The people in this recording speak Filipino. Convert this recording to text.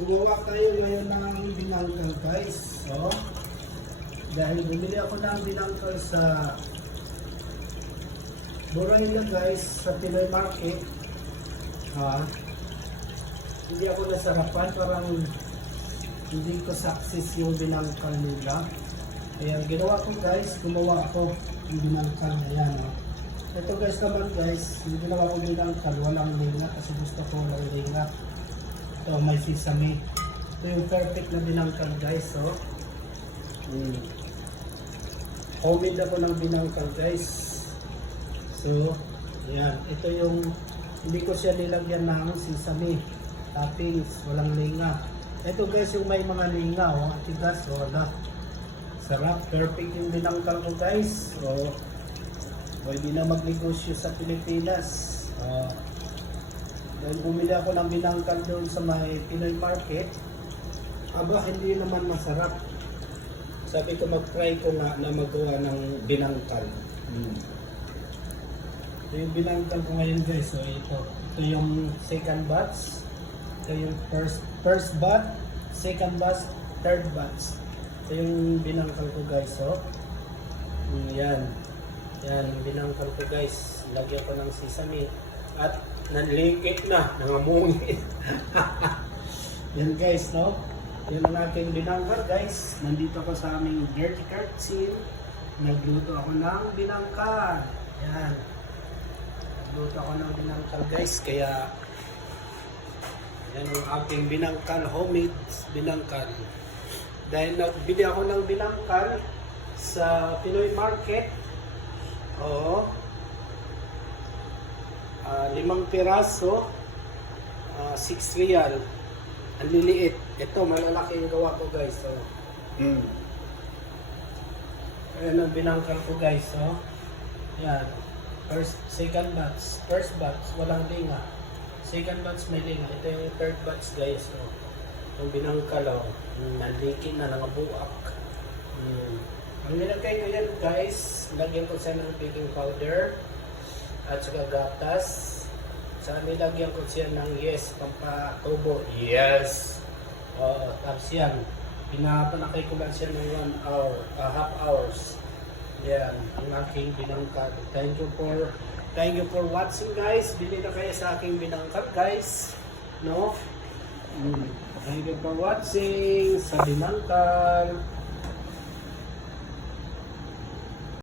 Gumawa tayo ngayon ng binangkal guys. So, dahil bumili ako ng binangkal sa Boracay guys, sa Pinoy Market. Hindi ako nasarapan, parang hindi ko success yung binangkal nila. Kaya ginawa ko guys, gumawa ako ng binangkal na yan. Ito guys naman guys, yung ginawa ko binangkal, walang linga kasi gusto ko walang linga. Ito may sesame. Ito yung perfect na binangkal guys. So, homemade ako ng binangkal guys. So, yan. Ito yung, hindi ko siya nilagyan ng sesame. Toppings, walang linga. Ito guys yung may mga linga. Ang atigas, wala. Sarap. Perfect yung binangkal ko guys. So, pwede na magnegosyo sa Pilipinas. Dahil bumili ako ng binangkal doon sa may Pinoy Market. Aba, hindi naman masarap. Sabi ko mag-try ko nga na magawa ng binangkal. Ito yung binangkal ko ngayon guys. So ito yung second batch. Ito yung first batch, second batch, third batch. Ito yung binangkal ko guys. So, yan. Yan, binangkal ko guys. Lagyan ko ng sesame. At nanlikit na, nangamungit. Yan guys, no? Yan ang aking binangkal guys. Nandito ako sa aming dirty kitchen. Nagluto ako ng binangkal. Yan. Nagluto ako ng binangkal guys. Kaya yan ang aking binangkal, homemade binangkal. Dahil nagbili ako ng binangkal sa Pinoy Market. Oo. 5 piraso, 6 real. Ang liliit. Ito, malalaki yung gawa ko guys. So, ayan ang binangkal ko guys. So, yan. Second batch. First batch, walang linga. Second batch may linga. Ito yung third batch guys. So, yung binangkal, nalikin na, nangabuak. Ang nilagay ko yan guys, lagyan ko siya ng baking powder at saka gatas. Saka nilagyan ko siya ng yes, pampatubo. Yes! Tapos yan, pinapanakay ko lang siya ng 1 hour, half hours. Yan, ang aking binangkal. Thank you for watching guys. Bili na kayo sa aking binangkal guys. No? Thank you for watching sa binangkal.